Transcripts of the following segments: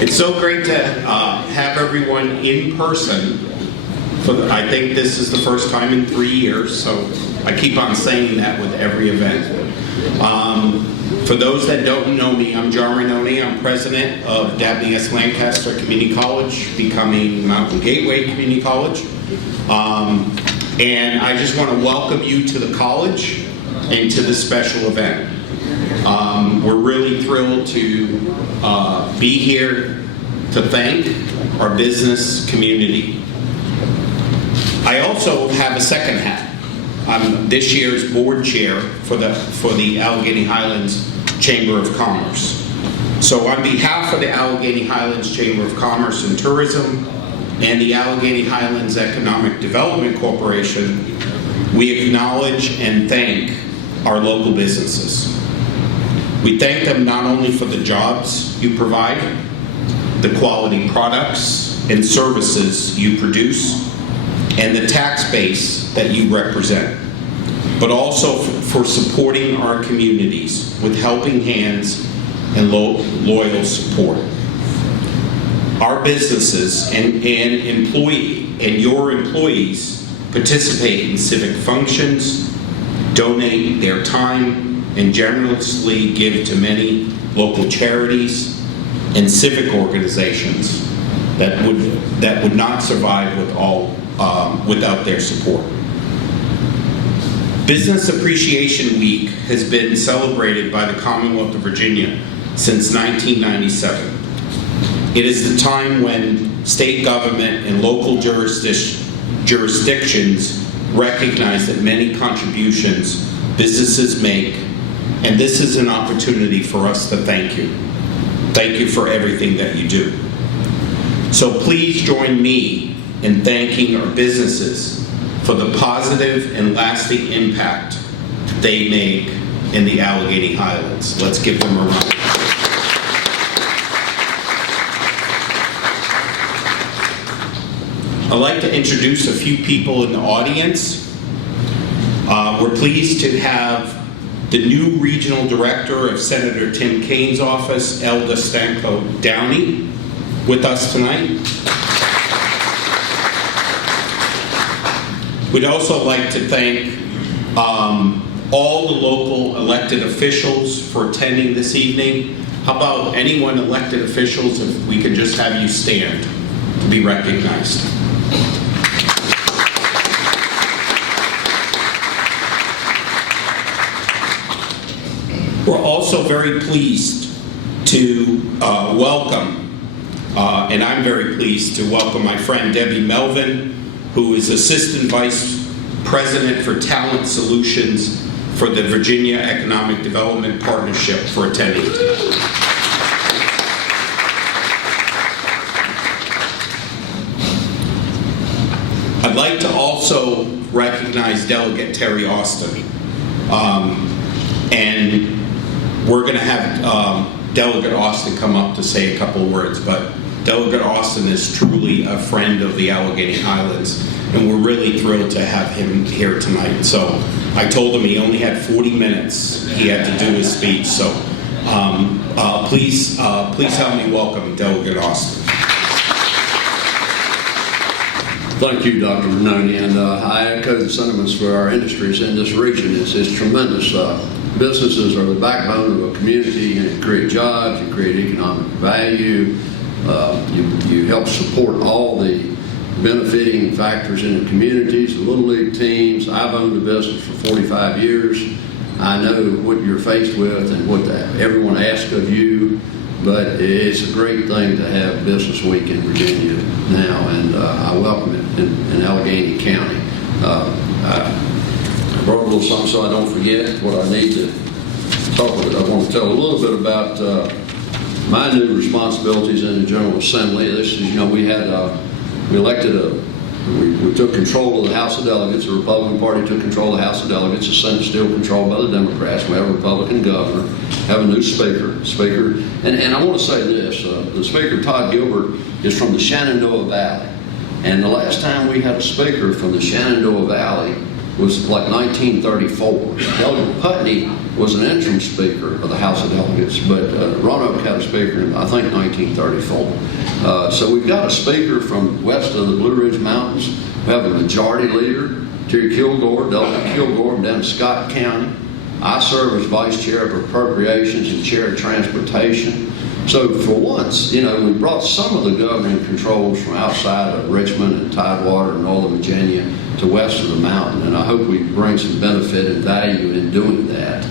It's so great to have everyone in person. I think this is the first time in 3 years, so I keep on saying that with every event. For those that don't know me, I'm John Rainone. I'm president of Dabney S. Lancaster Community College, becoming Mountain Gateway Community College. And I just want to welcome you to the college and to this special event. We're really thrilled to be here to thank our business community. I also have a second hat. I'm this year's board chair for the Alleghany Highlands Chamber of Commerce. So on behalf of the Alleghany Highlands Chamber of Commerce and Tourism and the Alleghany Highlands Economic Development Corporation, we acknowledge and thank our local businesses. We thank them not only for the jobs you provide, the quality products and services you produce, and the tax base that you represent, but also for supporting our communities with helping hands and loyal support. Our businesses and your employees participate in civic functions, donate their time, and generously give to many local charities and civic organizations that would not survive without their support. Business Appreciation Week has been celebrated by the Commonwealth of Virginia since 1997. It is the time when state government and local jurisdictions recognize that many contributions businesses make, and this is an opportunity for us to thank you. Thank you for everything that you do. So please join me in thanking our businesses for the positive and lasting impact they make in the Alleghany Highlands. Let's give them a round. I'd like to introduce a few people in the audience. We're pleased to have the new Regional Director of Senator Tim Kaine's office, Elda Stanko Downey, with us tonight. We'd also like to thank all the local elected officials for attending this evening. How about anyone elected officials, if we could just have you stand to be recognized. We're also very pleased to welcome, and I'm very pleased to welcome my friend Debbie Melvin, who is Assistant Vice President for Talent Solutions for the Virginia Economic Development Partnership, for attending. I'd like to also recognize Delegate Terry Austin. And we're going to have Delegate Austin come up to say a couple words, but Delegate Austin is truly a friend of the Alleghany Highlands, and we're really thrilled to have him here tonight. So I told him he only had 40 minutes he had to do his speech, so please help me welcome Delegate Austin. Thank you, Dr. Rainone, and I echo the sentiments for our industries in this region. It's tremendous. Businesses are the backbone of a community, and you create jobs, you create economic value, you help support all the benefiting factors in the communities, the Little League teams. I've owned a business for 45 years. I know what you're faced with and what everyone asks of you, but it's a great thing to have Business Week in Virginia now, and I welcome it in Alleghany County. I brought a little something so I don't forget what I need to talk about. I want to tell a little bit about my new responsibilities in the General Assembly. This is, we took control of the House of Delegates. The Republican Party took control of the House of Delegates. The Senate is still controlled by the Democrats. We have a Republican governor, have a new speaker. And I want to say this, the Speaker, Todd Gilbert, is from the Shenandoah Valley. And the last time we had a speaker from the Shenandoah Valley was like 1934. Delegate Putney was an interim speaker of the House of Delegates, but Roanoke had a speaker in, I think, 1934. So we've got a speaker from west of the Blue Ridge Mountains. We have a majority leader, Terry Kilgore, Delegate Kilgore, down in Scott County. I serve as Vice Chair of Appropriations and Chair of Transportation. So for once, you know, we brought some of the governing controls from outside of Richmond and Tidewater and Northern Virginia to west of the mountain, and I hope we bring some benefit and value in doing that.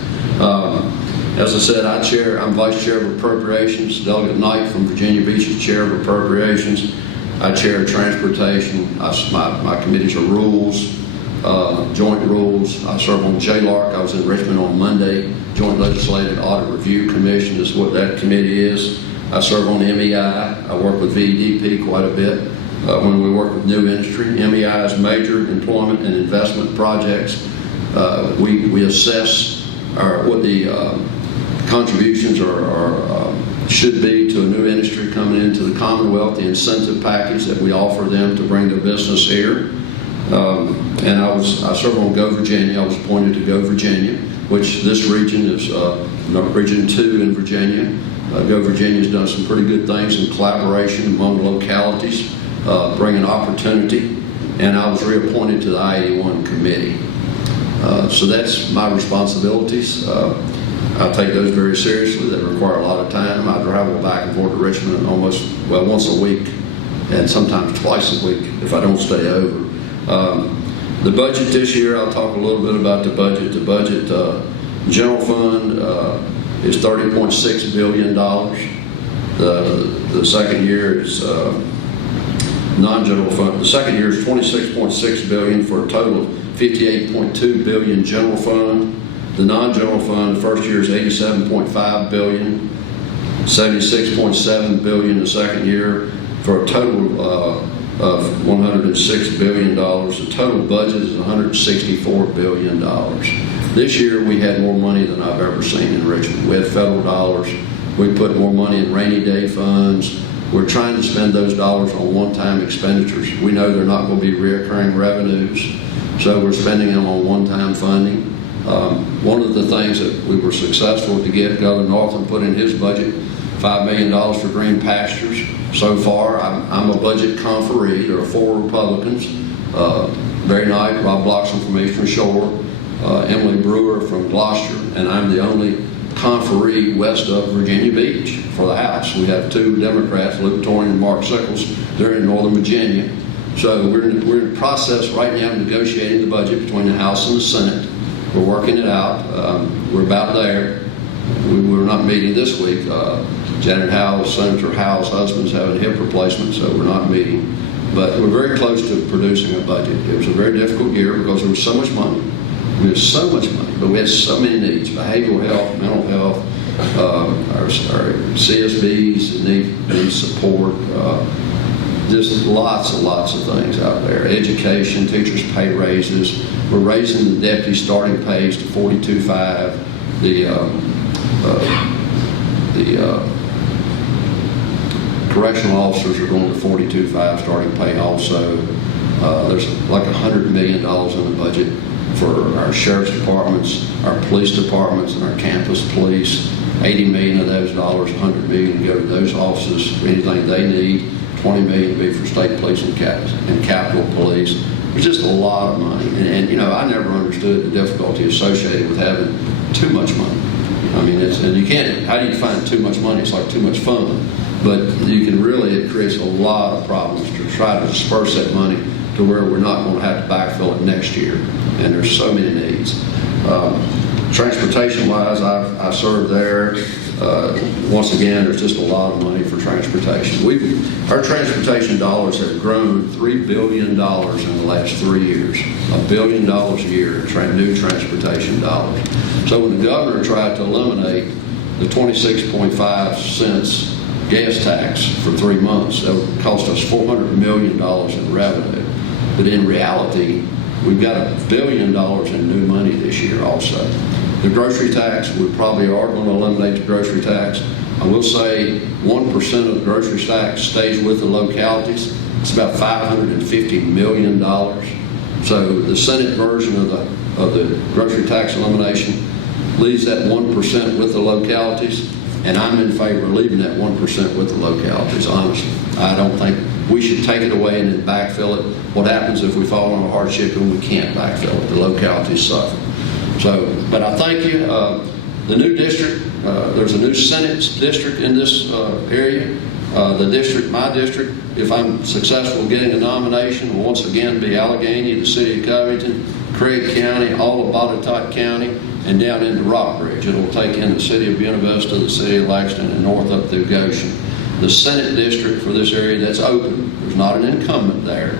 As I said, I'm Vice Chair of Appropriations. Delegate Knight from Virginia Beach is Chair of Appropriations. I chair Transportation. My committees are Rules, Joint Rules. I serve on JLARC. I was in Richmond on Monday. Joint Legislative Audit Review Commission is what that committee is. I serve on MEI. I work with VEDP quite a bit when we work with new industry. MEI is major employment and investment projects. We assess what the contributions should be to a new industry coming into the Commonwealth, the incentive package that we offer them to bring their business here. And I serve on Go Virginia. I was appointed to Go Virginia, which this region is Region 2 in Virginia. Go Virginia has done some pretty good things in collaboration among localities, bringing opportunity. And I was reappointed to the I-81 committee. So that's my responsibilities. I take those very seriously. They require a lot of time. I travel back and forth to Richmond once a week, and sometimes twice a week if I don't stay over. The budget this year, I'll talk a little bit about the budget. The budget general fund is $30.6 billion. The second year is non-general fund. The second year is $26.6 billion for a total of $58.2 billion general fund. The non-general fund, the first year is $87.5 billion, $76.7 billion the second year, for a total of $106 billion. The total budget is $164 billion. This year we had more money than I've ever seen in Richmond. We had federal dollars. We put more money in rainy day funds. We're trying to spend those dollars on one-time expenditures. We know they're not going to be recurring revenues, so we're spending them on one-time funding. One of the things that we were successful to get, Governor Northam put in his budget $5 million for green pastures. So far, I'm a budget conferee. There are 4 Republicans, Barry Knight, Rob Bloxham from Eastern Shore, Emily Brewer from Gloucester, and I'm the only conferee west of Virginia Beach for the House. We have 2 Democrats, Luke Torrey and Mark Sickles. They're in Northern Virginia. So we're in the process right now of negotiating the budget between the House and the Senate. We're working it out. We're about there. We're not meeting this week. Janet Howell's, Senator Howell's husband's having a hip replacement, so we're not meeting. But we're very close to producing a budget. It was a very difficult year because there was so much money. We had so much money, but we had so many needs: behavioral health, mental health, our CSBs need support. Just lots and lots of things out there. Education, teachers' pay raises. We're raising the deputy starting pays to $42.5. The correctional officers are going to $42.5 starting pay also. There's like $100 million in the budget for our sheriff's departments, our police departments, and our campus police. $80 million of those dollars, $100 million go to those offices for anything they need. $20 million to be for state police and Capitol Police. There's just a lot of money. And you know, I never understood the difficulty associated with having too much money. I mean, and you can't, how do you find too much money? It's like too much fun. But you can really, it creates a lot of problems to try to disperse that money to where we're not going to have to backfill it next year. And there's so many needs. Transportation-wise, I serve there. Once again, there's just a lot of money for transportation. Our transportation dollars have grown $3 billion in the last 3 years. $1 billion a year in new transportation dollars. So when the governor tried to eliminate the 26.5 cents gas tax for 3 months, that would cost us $400 million in revenue. But in reality, we've got $1 billion in new money this year also. The grocery tax, we probably are going to eliminate the grocery tax. I will say 1% of the grocery tax stays with the localities. It's about $550 million. So the Senate version of the grocery tax elimination leaves that 1% with the localities, and I'm in favor of leaving that 1% with the localities, honestly. I don't think we should take it away and then backfill it. What happens if we fall on a hardship and we can't backfill it? The localities suffer. So, but I thank you. The new district, there's a new Senate district in this area. The district, my district, if I'm successful getting a nomination, will once again be Alleghany, the city of Covington, Craig County, all of Botetourt County, and down into Rockbridge. It will take in the city of Buena Vista, the city of Lexington, and north up through Goshen. The Senate district for this area that's open, there's not an incumbent there.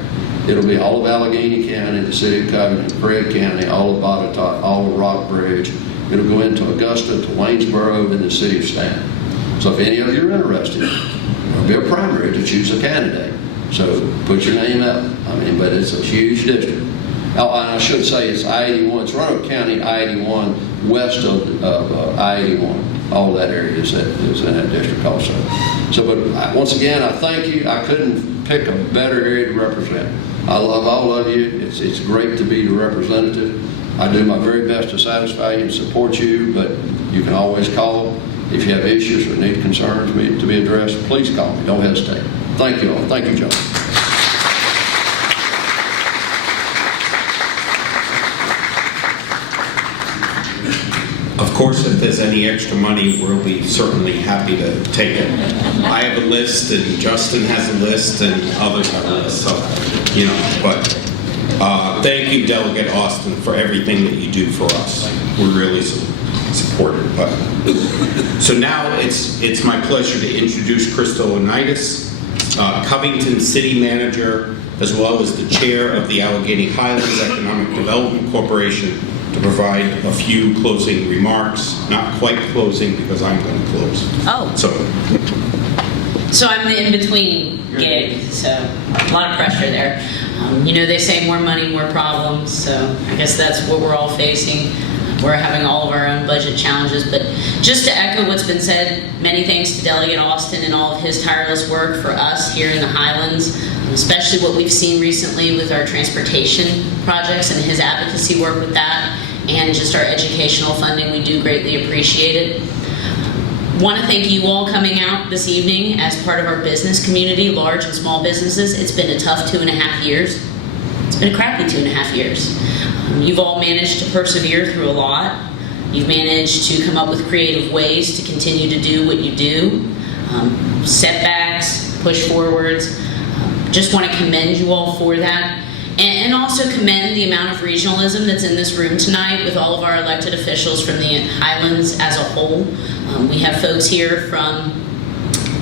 It'll be all of Alleghany County, the city of Covington, Craig County, all of Botetourt, all of Rockbridge. It'll go into Augusta, to Waynesboro, and the city of Stanton. So if any of you are interested, there'll be a primary to choose a candidate. So put your name up. But it's a huge district. Oh, and I should say it's I-81. It's Roanoke County, I-81, west of I-81. All that area is in that district also. So, but once again, I thank you. I couldn't pick a better area to represent. I love all of you. It's great to be the representative. I do my very best to satisfy you and support you, but you can always call. If you have issues or need concerns to be addressed, please call me. Don't hesitate. Thank you all. Thank you, John. Of course, if there's any extra money, we'll be certainly happy to take it. I have a list, and Justin has a list, and others have a list. So, but thank you, Delegate Austin, for everything that you do for us. We're really supportive. But so now it's my pleasure to introduce Krystal Onaitis, Covington City Manager, as well as the Chair of the Alleghany Highlands Economic Development Corporation, to provide a few closing remarks. Not quite closing, because I'm going to close. Oh. So I'm the in-between gig, so a lot of pressure there. They say more money, more problems, so I guess that's what we're all facing. We're having all of our own budget challenges, but just to echo what's been said, many thanks to Delegate Austin and all of his tireless work for us here in the Highlands, especially what we've seen recently with our transportation projects and his advocacy work with that, and just our educational funding. We do greatly appreciate it. Want to thank you all coming out this evening as part of our business community, large and small businesses. It's been a tough 2.5 years. It's been a crappy 2.5 years. You've all managed to persevere through a lot. You've managed to come up with creative ways to continue to do what you do. Setbacks, push forwards. Just want to commend you all for that. And also commend the amount of regionalism that's in this room tonight with all of our elected officials from the Highlands as a whole. We have folks here from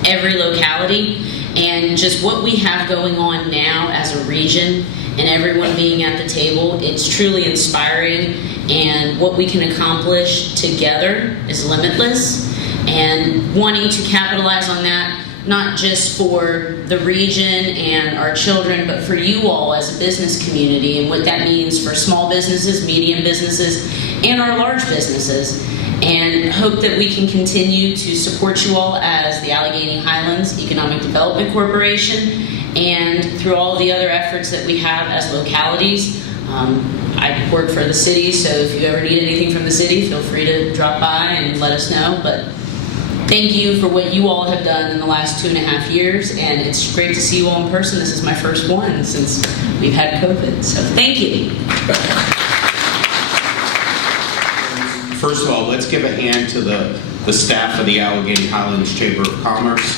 every locality, and just what we have going on now as a region and everyone being at the table, it's truly inspiring, and what we can accomplish together is limitless, and wanting to capitalize on that, not just for the region and our children, but for you all as a business community, and what that means for small businesses, medium businesses, and our large businesses. And hope that we can continue to support you all as the Alleghany Highlands Economic Development Corporation, and through all the other efforts that we have as localities. I work for the city, so if you ever need anything from the city, feel free to drop by and let us know. But thank you for what you all have done in the last 2.5 years, and it's great to see you all in person. This is my first one since we've had COVID, so thank you. First of all, let's give a hand to the staff of the Alleghany Highlands Chamber of Commerce.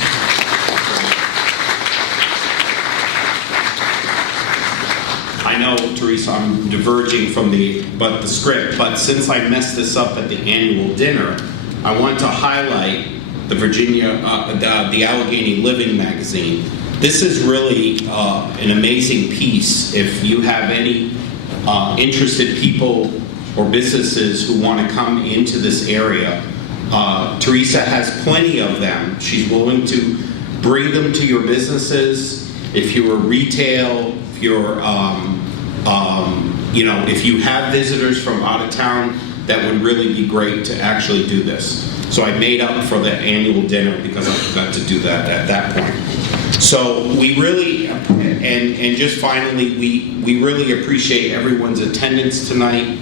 I know, Teresa, I'm diverging from the script, but since I messed this up at the annual dinner, I want to highlight the the Alleghany Living magazine. This is really an amazing piece. If you have any interested people or businesses who want to come into this area, Teresa has plenty of them. She's willing to bring them to your businesses. If you're retail, if you're if you have visitors from out of town, that would really be great to actually do this. So I made up for the annual dinner because I forgot to do that at that point. So we really, and just finally, we really appreciate everyone's attendance tonight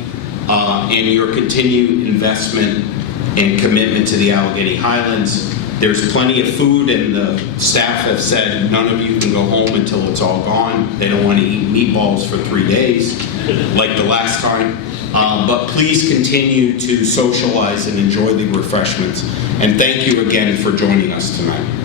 and your continued investment and commitment to the Alleghany Highlands. There's plenty of food, and the staff have said none of you can go home until it's all gone. They don't want to eat meatballs for 3 days like the last time. But please continue to socialize and enjoy the refreshments. And thank you again for joining us tonight.